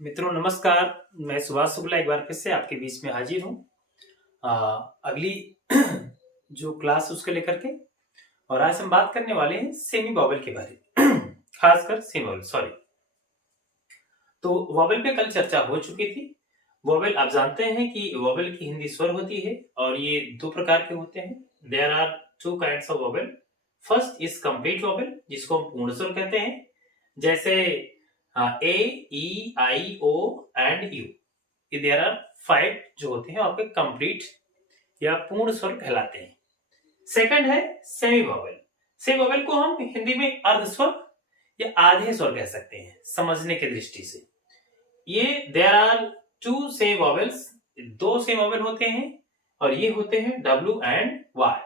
मित्रों नमस्कार। मैं सुभाष शुक्ला एक बार फिर से आपके बीच में हाजिर हूँ अगली जो क्लास उसके लेकर के। और आज हम बात करने वाले हैं सेमी वॉवेल के बारे में खासकर सेमी वॉवेल सॉरी। तो वॉवेल पे कल चर्चा हो चुकी थी। वॉवेल आप जानते हैं कि वॉवेल की हिंदी स्वर होती है और ये दो प्रकार के होते हैं। There are two kinds of vowel. First is complete vowel जिसको हम पूर्ण स्वर कहते हैं, जैसे A E I O and U. There are 5 जो होते हैं आपके कंप्लीट या पूर्ण स्वर कहलाते हैं। सेकंड है सेमी वॉवेल। सेमी वॉवेल को हम हिंदी में अर्ध स्वर या आधे स्वर कह सकते हैं समझने की दृष्टि से। ये there are two semi vowels, दो सेमी वॉवेल होते हैं और ये होते हैं डब्ल्यू एंड वाई।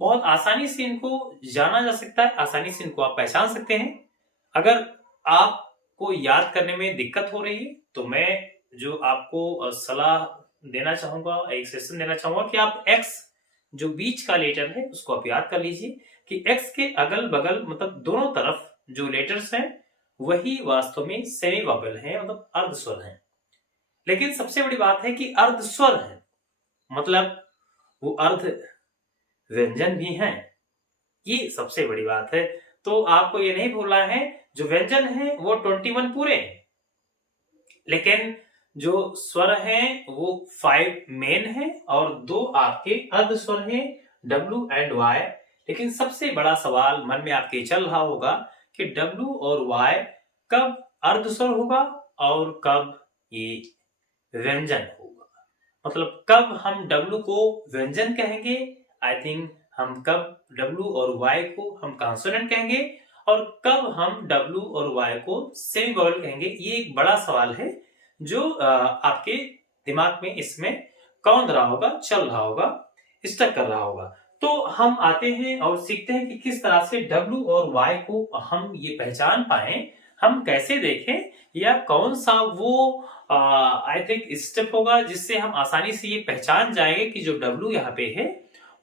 बहुत आसानी से इनको जाना जा सकता है, आसानी से इनको आप पहचान सकते हैं। अगर आपको याद करने में दिक्कत हो रही है तो मैं जो आपको सलाह देना चाहूंगा, एक सेशन देना चाहूंगा कि आप एक्स जो बीच का लेटर है उसको आप याद कर लीजिए कि एक्स के अगल बगल मतलब दोनों तरफ जो लेटर्स हैं वही वास्तव में सेमी वॉवेल हैं, मतलब अर्ध स्वर हैं। लेकिन सबसे बड़ी बात है कि अर्ध स्वर है मतलब वो अर्ध व्यंजन भी हैं, ये सबसे बड़ी बात है। तो आपको ये नहीं भूलना है जो व्यंजन है वो 21 पूरे हैं, लेकिन जो स्वर हैं वो 5 मेन हैं और 2 आपके अर्ध स्वर हैं डब्ल्यू एंड वाई। लेकिन सबसे बड़ा सवाल मन में आपके चल रहा होगा कि डब्ल्यू और वाई कब अर्ध स्वर होगा और कब ये व्यंजन होगा, मतलब कब हम डब्ल्यू को व्यंजन कहेंगे, आई थिंक हम कब डब्ल्यू और वाई को हम कॉन्सोनेंट कहेंगे और कब हम डब्ल्यू और वाई को सेमी वॉवेल कहेंगे। ये एक बड़ा सवाल है जो आपके दिमाग में इसमें कौंध रहा होगा, चल रहा होगा, स्टक कर रहा होगा। तो हम आते हैं और सीखते हैं कि किस तरह से डब्ल्यू और वाई को हम ये पहचान पाए, हम कैसे देखें या कौन सा वो आई थिंक स्टेप होगा जिससे हम आसानी से ये पहचान जाएंगे कि जो डब्ल्यू यहाँ पे है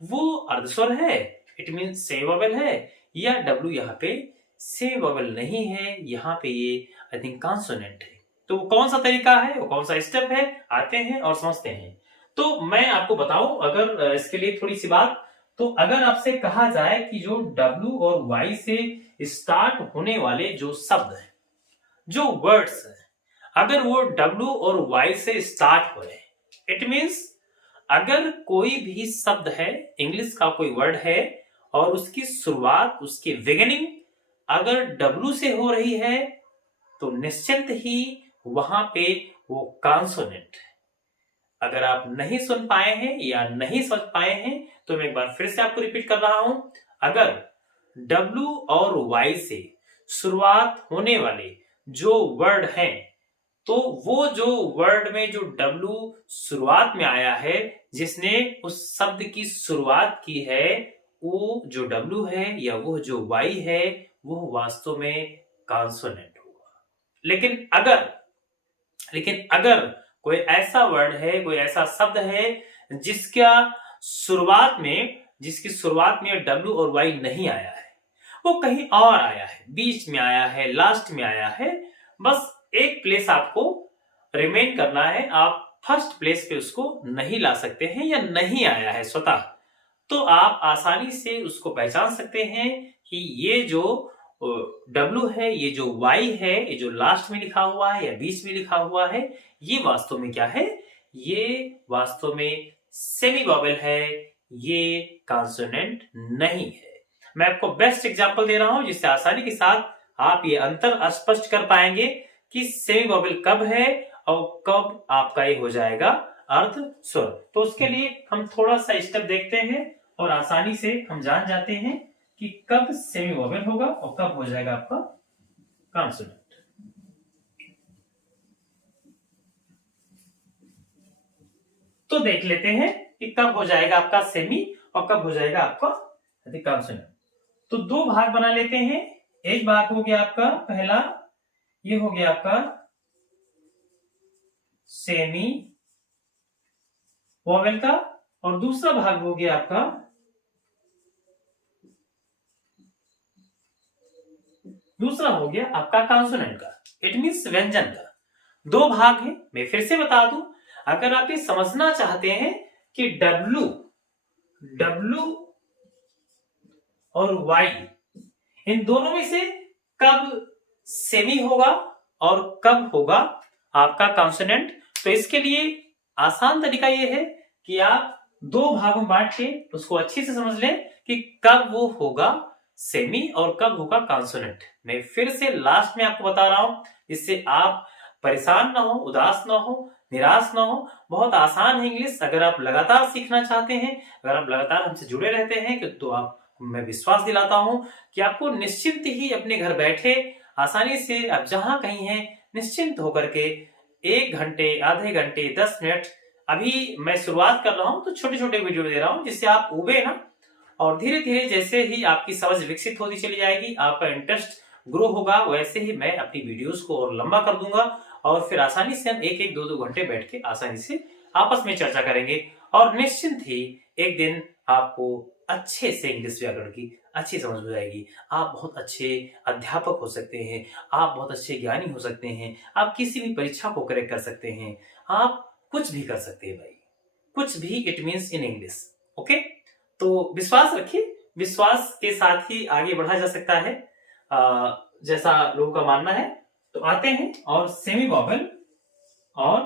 वो अर्धस्वर है, इट मीन सेमी वॉवेल है, या डब्ल्यू यहाँ पे सेमी वॉवेल नहीं है, यहाँ पे ये आई थिंक कॉन्सोनेंट है। तो कौन सा तरीका है, वो कौन सा स्टेप है, आते हैं और समझते हैं। तो मैं आपको बताऊं अगर इसके लिए थोड़ी सी बात, तो अगर आपसे कहा जाए कि जो डब्ल्यू और वाई से स्टार्ट होने वाले जो शब्द हैं, जो वर्ड्स हैं, अगर वो डब्ल्यू और वाई से स्टार्ट हो रहे हैं, इट मीन्स अगर कोई भी शब्द है, इंग्लिश का कोई वर्ड है और उसकी शुरुआत, उसकी बिगिनिंग अगर डब्ल्यू से हो रही है तो निश्चित ही वहां पे वो कॉन्सोनेंट है। अगर आप नहीं सुन पाए हैं या नहीं समझ पाए हैं तो मैं एक बार फिर से आपको रिपीट कर रहा हूं, अगर डब्ल्यू और वाई से शुरुआत होने वाले जो वर्ड हैं तो वो जो वर्ड में जो डब्ल्यू शुरुआत में आया है, जिसने उस शब्द की शुरुआत की है, वो जो डब्ल्यू है या वो जो वाई है वो वास्तव में कॉन्सोनेंट होगा। लेकिन अगर कोई ऐसा वर्ड है, कोई ऐसा शब्द है जिसकी शुरुआत में डब्ल्यू और वाई नहीं आया है, वो कहीं और आया है, बीच में आया है, लास्ट में आया है, बस एक प्लेस आपको रिमेन करना है, आप फर्स्ट प्लेस पे उसको नहीं ला सकते हैं या नहीं आया है स्वतः, तो आप आसानी से उसको पहचान सकते हैं कि ये जो डब्ल्यू है, ये जो वाई है, ये जो लास्ट में लिखा हुआ है या बीच में लिखा हुआ है, ये वास्तव में क्या है, ये वास्तव में सेमी वॉवेल है, ये कॉन्सोनेंट नहीं है। मैं आपको बेस्ट एग्जांपल दे रहा हूं जिससे आसानी के साथ आप ये अंतर स्पष्ट कर पाएंगे कि सेमी वॉवेल कब है और कब आपका ये हो जाएगा अर्ध स्वर। तो उसके लिए हम थोड़ा सा स्टेप देखते हैं और आसानी से हम जान जाते हैं कि कब सेमी वॉवेल होगा और कब हो जाएगा आपका कॉन्सोनेंट। तो देख लेते हैं कि कब हो जाएगा आपका सेमी और कब हो जाएगा आपका कॉन्सोनेंट। तो दो भाग बना लेते हैं। एक भाग हो गया आपका पहला, ये हो गया आपका सेमी वॉवेल का, और दूसरा भाग हो गया आपका कॉन्सोनेंट का, इट मींस व्यंजन का। दो भाग हैं। मैं फिर से बता दूं, अगर आप ये समझना चाहते हैं कि W और Y इन दोनों में से कब सेमी होगा और कब होगा आपका कॉन्सोनेंट, तो इसके लिए आसान तरीका यह है कि आप दो भागों में बांट के उसको अच्छे से समझ लें कि कब वो होगा सेमी और कब होगा कॉन्सोनेंट। मैं फिर से लास्ट में आपको बता रहा हूं, इससे आप परेशान ना हो, उदास ना हो, निराश ना हो। बहुत आसान है इंग्लिश। अगर आप लगातार सीखना चाहते हैं, अगर आप लगातार हमसे जुड़े रहते हैं तो आप, मैं विश्वास दिलाता हूं कि आपको निश्चिंत ही अपने घर बैठे आसानी से आप जहां कहीं हैं निश्चिंत होकर के 1 घंटे, आधे घंटे, 10 मिनट, अभी मैं शुरुआत कर रहा हूं तो छोटे छोटे वीडियो दे रहा हूं जिससे आप उबे ना, और धीरे धीरे जैसे ही आपकी समझ विकसित होती चली जाएगी, आपका इंटरेस्ट ग्रो होगा, वैसे ही मैं अपनी वीडियोस को और लंबा कर दूंगा और फिर आसानी से हम 1-1, 2-2 घंटे बैठ के आसानी से आपस में चर्चा करेंगे और निश्चिंत ही एक दिन आपको अच्छे से इंग्लिश व्याकरण की अच्छी समझ हो जाएगी। आप बहुत अच्छे अध्यापक हो सकते हैं, आप बहुत अच्छे ज्ञानी हो सकते हैं, आप किसी भी परीक्षा को क्रैक कर सकते हैं, आप कुछ भी कर सकते हैं भाई, कुछ भी, it means in English. Okay, तो विश्वास रखिए, विश्वास के साथ ही आगे बढ़ा जा सकता है जैसा लोगों का मानना है। तो आते हैं और सेमी वॉवेल और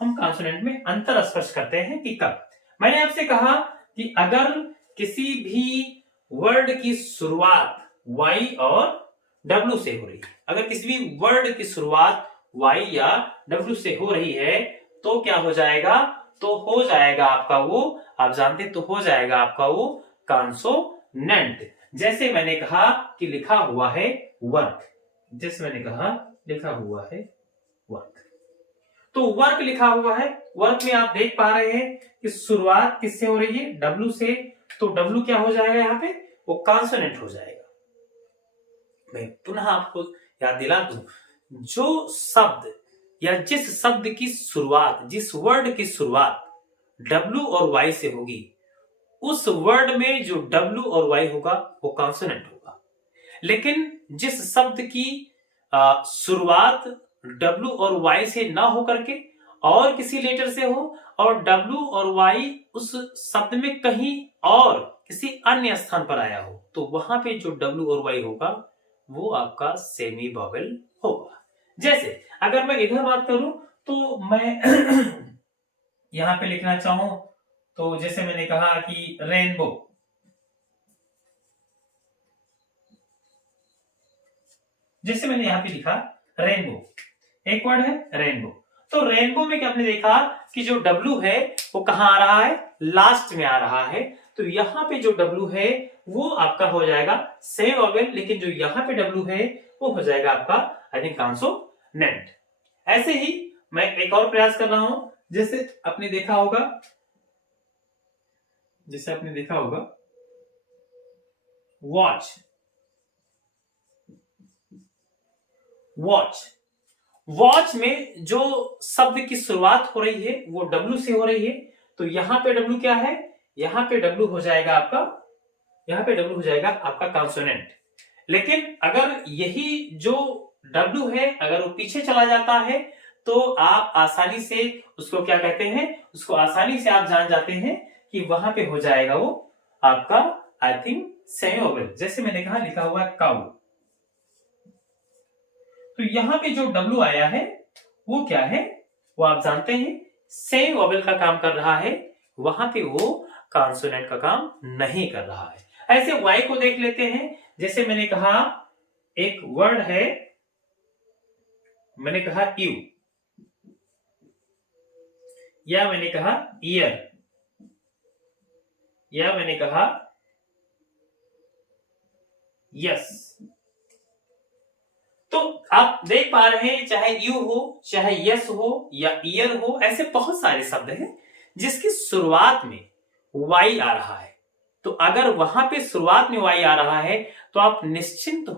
हम कॉन्सोनेंट में अंतर स्पष्ट करते हैं कि कब। मैंने आपसे कहा कि अगर किसी भी वर्ड की शुरुआत Y और W से हो रही है, अगर किसी भी वर्ड की शुरुआत Y या W से हो रही है तो क्या हो जाएगा, तो हो जाएगा आपका वो, आप जानते हैं, तो हो जाएगा आपका वो कॉन्सोनेंट। जैसे मैंने कहा कि लिखा हुआ है वर्क, जैसे मैंने कहा लिखा हुआ है वर्क, तो वर्क लिखा हुआ है, वर्क में आप देख पा रहे हैं कि शुरुआत किससे हो रही है, W से, तो W क्या हो जाएगा यहाँ पे, वो कॉन्सोनेंट हो जाएगा। मैं पुनः आपको याद दिला दूं, जो शब्द या जिस शब्द की शुरुआत, जिस वर्ड की शुरुआत W और Y से होगी, उस वर्ड में जो W और Y होगा वो कॉन्सोनेंट होगा। लेकिन जिस शब्द की शुरुआत W और Y से ना होकर के और किसी लेटर से हो और W और Y उस शब्द में कहीं और किसी अन्य स्थान पर आया हो, तो वहां पे जो W और Y होगा वो आपका सेमी वॉवेल होगा। जैसे अगर मैं इधर बात करूं तो मैं यहां पे लिखना चाहूं तो जैसे मैंने कहा कि रेनबो, जैसे मैंने यहां पे लिखा रेनबो, एक वर्ड है रेनबो, तो रेनबो में क्या आपने देखा कि जो W है वो कहां आ रहा है, लास्ट में आ रहा है, तो यहां पे जो W है वो आपका हो जाएगा सेमी वॉवेल, लेकिन जो यहां पे W है वो हो जाएगा आपका आई थिंक कॉन्सोनेंट। ऐसे ही मैं एक और प्रयास कर रहा हूं, जैसे आपने देखा होगा, जैसे आपने देखा होगा वॉच, वॉच, वॉच में जो शब्द की शुरुआत हो रही है वो W से हो रही है, तो यहां पे W क्या है, यहां पे W हो जाएगा आपका, यहां पे W हो जाएगा आपका कॉन्सोनेंट। लेकिन अगर यही जो W है अगर वो पीछे चला जाता है तो आप आसानी से उसको क्या कहते हैं, उसको आसानी से आप जान जाते हैं कि वहां पे हो जाएगा वो आपका आई थिंक सेमी वॉवेल। जैसे मैंने कहा लिखा हुआ है काउ, तो यहां पे जो W आया है वो क्या है, वो आप जानते हैं सेमी वॉवेल का काम कर रहा है, वहां पे वो कॉन्सोनेंट का काम नहीं कर रहा है। ऐसे Y को देख लेते हैं, जैसे मैंने कहा एक वर्ड है, मैंने कहा यू, या मैंने कहा ईयर, या मैंने कहा यस, तो आप देख पा रहे हैं चाहे यू हो, चाहे यस हो या ईयर हो, ऐसे बहुत सारे शब्द हैं जिसकी शुरुआत में Y आ रहा है। तो अगर वहां पे शुरुआत में Y आ रहा है तो आप निश्चिंत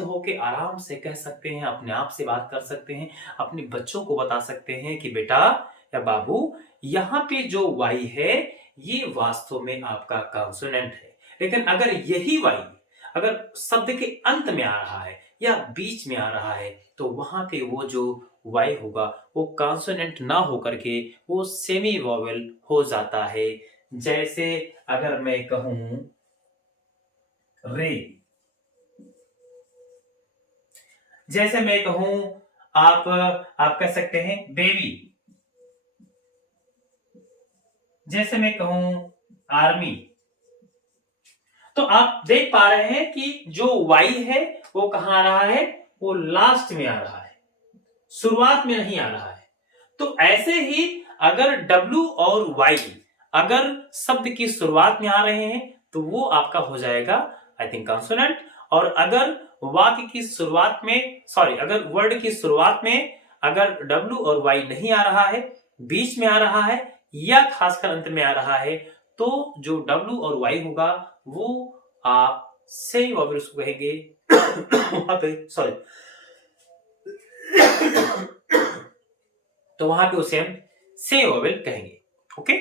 होके आराम से कह सकते हैं, अपने आप से बात कर सकते हैं, अपने बच्चों को बता सकते हैं कि बेटा या बाबू यहाँ पे जो Y है ये वास्तव में आपका कॉन्सोनेंट है। लेकिन अगर यही Y अगर शब्द के अंत में आ रहा है या बीच में आ रहा है तो वहां पे वो जो वाई होगा वो कॉन्सोनेंट ना होकर के वो सेमी वॉवेल हो जाता है। जैसे अगर मैं कहूं रे, जैसे मैं कहूं आप कह सकते हैं बेबी, जैसे मैं कहूं आर्मी। तो आप देख पा रहे हैं कि जो वाई है वो कहां आ रहा है, वो लास्ट में आ रहा है, शुरुआत में नहीं आ रहा है। तो ऐसे ही अगर डब्ल्यू और वाई अगर शब्द की शुरुआत में आ रहे हैं तो वो आपका हो जाएगा आई थिंक कॉन्सोनेंट। और अगर वाक्य की शुरुआत में अगर वर्ड की शुरुआत में अगर डब्ल्यू और वाई नहीं आ रहा है, बीच में आ रहा है या खासकर अंत में आ रहा है तो जो डब्ल्यू और वाई होगा वो आप सेमी वॉवेल उसको कहेंगे वहां पे तो वहां पे उसे हम सेमी वॉवेल कहेंगे। ओके,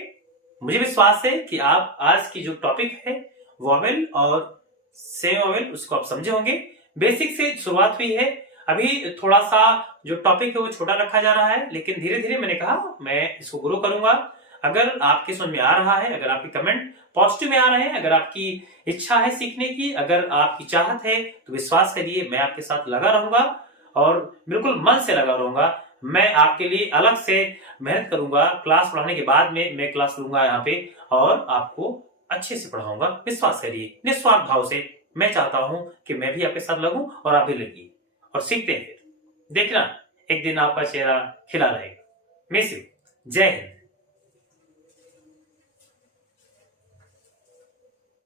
मुझे विश्वास है कि आप आज की जो टॉपिक है वॉवेल और सेमी वॉवेल उसको आप समझे होंगे। बेसिक से शुरुआत हुई है, अभी थोड़ा सा जो टॉपिक है वो छोटा रखा जा रहा है, लेकिन धीरे धीरे मैंने कहा मैं इसको ग्रो करूंगा। अगर आपके समझ में आ रहा है, अगर आपके कमेंट पॉजिटिव में आ रहे हैं, अगर आपकी इच्छा है सीखने की, अगर आपकी चाहत है तो विश्वास करिए मैं आपके साथ लगा रहूंगा और बिल्कुल मन से लगा रहूंगा। मैं आपके लिए अलग से मेहनत करूंगा, क्लास पढ़ाने के बाद में मैं क्लास लूंगा यहाँ पे और आपको अच्छे से पढ़ाऊंगा। विश्वास करिए, निस्वार्थ भाव से मैं चाहता हूं कि मैं भी आपके साथ लगूं और आप भी लगिए और सीखते हैं। फिर देखना एक दिन आपका चेहरा खिला रहेगा। Miss you. जय हिंद।